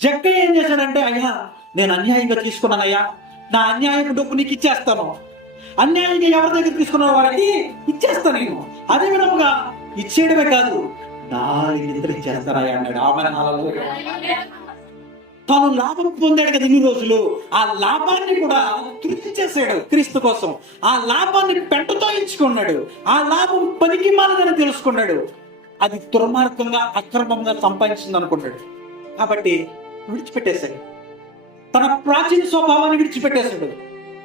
జక్కయ్య ఏం చేశాడంటే, అయ్యా నేను అన్యాయంగా తీసుకున్నానయ్యా, నా అన్యాయం డబ్బు నీకు ఇచ్చేస్తాను, అన్యాయంగా ఎవరి దగ్గర తీసుకున్న వారికి ఇచ్చేస్తాను నేను, అదే విధముగా ఇచ్చేయడమే కాదు 4 నిద్ర ఇచ్చేస్తారయ్యా అన్నాడు. తాను లాభం పొందాడు కదా ఇన్ని రోజులు, ఆ లాభాన్ని కూడా తృప్తి చేశాడు క్రీస్తు కోసం. ఆ లాభాన్ని పెంటతో ఇచ్చుకున్నాడు. ఆ లాభం పనికి మానదని తెలుసుకున్నాడు. అది దుర్మార్గంగా అక్రమంగా సంపాదించింది అనుకున్నాడు. కాబట్టి విడిచిపెట్టేశాడు. తన ప్రాచీన స్వభావాన్ని విడిచిపెట్టేశాడు.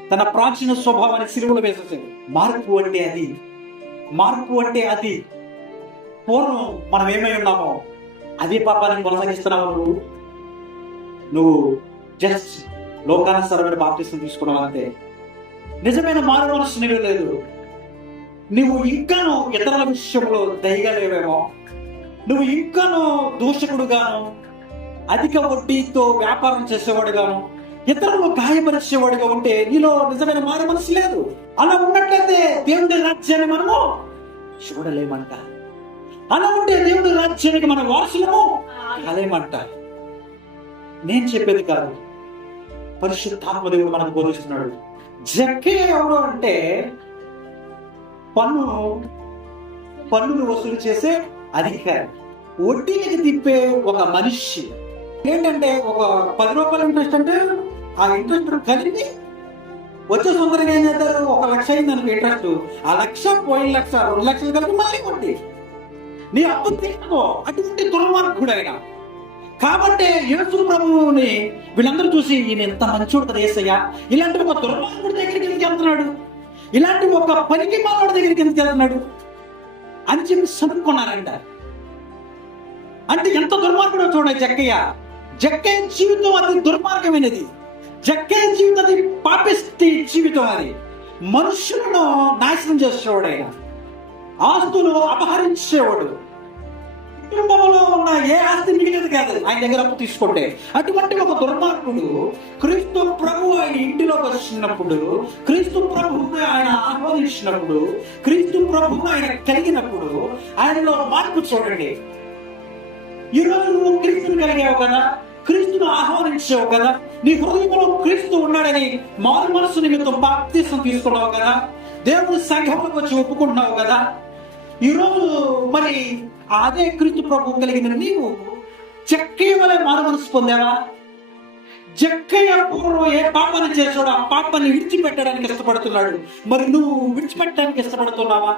తన ప్రాచీన స్వభావాన్ని సిలువలో వేసేసాడు. మార్పు అంటే అది. మార్పు అంటే అది. పూర్వం మనం ఏమై ఉన్నామో అదే పాపాన్ని కొనసాగిస్తున్నావు. నువ్వు జస్ట్ లోకానుసారమైన బాప్తిసం తీసుకున్నావు అంతే. నిజమైన మారు మనసు నీవు లేదు. నువ్వు ఇంకాను ఇతరుల విషయంలో దయగా లేవేమో. నువ్వు ఇంకాను దూషకుడుగాను, అధిక వడ్డీతో వ్యాపారం చేసేవాడుగాను, ఇతరులు గాయపరిచేవాడుగా ఉంటే నీలో నిజమైన మారు మనసు లేదు. అలా ఉన్నట్లయితే దేవుడి రాజ్యాన్ని మనము చూడలేమంట. అలా ఉంటే దేవుడి రాజ్యానికి మన వారసులము కాలేమంట. నేను చెప్పేది కాదు, పరిశుద్ధాత్మ దేవుడు మనకు బోధిస్తున్నాడు. జక్కయ్య ఎవరు అంటే పన్నులు వసూలు చేసే అధికారి, వడ్డీకి తిప్పే ఒక మనిషి. ఏంటంటే ఒక 10 రూపాయల ఇంట్రెస్ట్ అంటే ఆ ఇంట్రెస్ట్ కలిపి వచ్చే సొంతంగా ఏం చేస్తారు, 1 లక్ష అయింది అనుకో ఇంట్రెస్ట్, ఆ 1,00,000 పోయిన 1,00,000 2 లక్షలు కలిపి మళ్ళీ వడ్డీ. నీ అప్పు తీసుకో. అటువంటి దుర్మార్గుడు ఆయన. కాబట్టి యేసు ప్రభువుని వీళ్ళందరూ చూసి ఈయన ఎంత మంచోడు కదా యేసయ్య, ఇలాంటి ఒక దుర్మార్గుడి దగ్గరికి ఎందుకు వెళ్తున్నాడు, ఇలాంటి ఒక పనికి మానవుడి దగ్గరికి ఎందుకు వెళ్తున్నాడు అని చెప్పి సనుక్కున్నారంట. అంటే ఎంత దుర్మార్గుడో చూడండి జక్కయ్య. జక్కయ్య జీవితం అది దుర్మార్గమైనది. జక్కయ్య జీవితం అది పాపిష్టి జీవితం. అది మనుషులను నాశనం చేసేవాడు ఆయన. ఆస్తులు అపహరించేవాడు. కుటుంబంలో ఉన్న ఏ ఆస్తి మిగిలేదు కాదు ఆయన దగ్గర అప్పు తీసుకుంటే. అటువంటి ఒక దుర్మార్గుడు క్రీస్తు ప్రభు ఆయన ఇంటిలోకి వచ్చినప్పుడు, క్రీస్తు ప్రభువుని ఆయన ఆహ్వానించినప్పుడు, క్రీస్తు ప్రభువు ఆయన కలిగినప్పుడు ఆయనలో మార్పు చూడండి. ఈరోజు నువ్వు క్రీస్తుని కలిగావు కదా, క్రీస్తును ఆహ్వానించావు కదా, నీ హృదయంలో క్రీస్తు ఉన్నాడని మారు మనసు నిమిత్తం బాప్తిసం తీసుకున్నావు కదా, దేవుని సంఘంలోకి వచ్చి ఒప్పుకుంటున్నావు కదా. ఈరోజు మరి అదే క్రీస్తు ప్రభు కలిగిన నీవు జక్కయ్య వలె మారు మనసు పొందావా? జక్కయ్య పూర్వం ఏ పాపాన్ని చేసాడో ఆ పాపాన్ని విడిచిపెట్టడానికి ఇష్టపడుతున్నాడు. మరి నువ్వు విడిచిపెట్టడానికి ఇష్టపడుతున్నావా?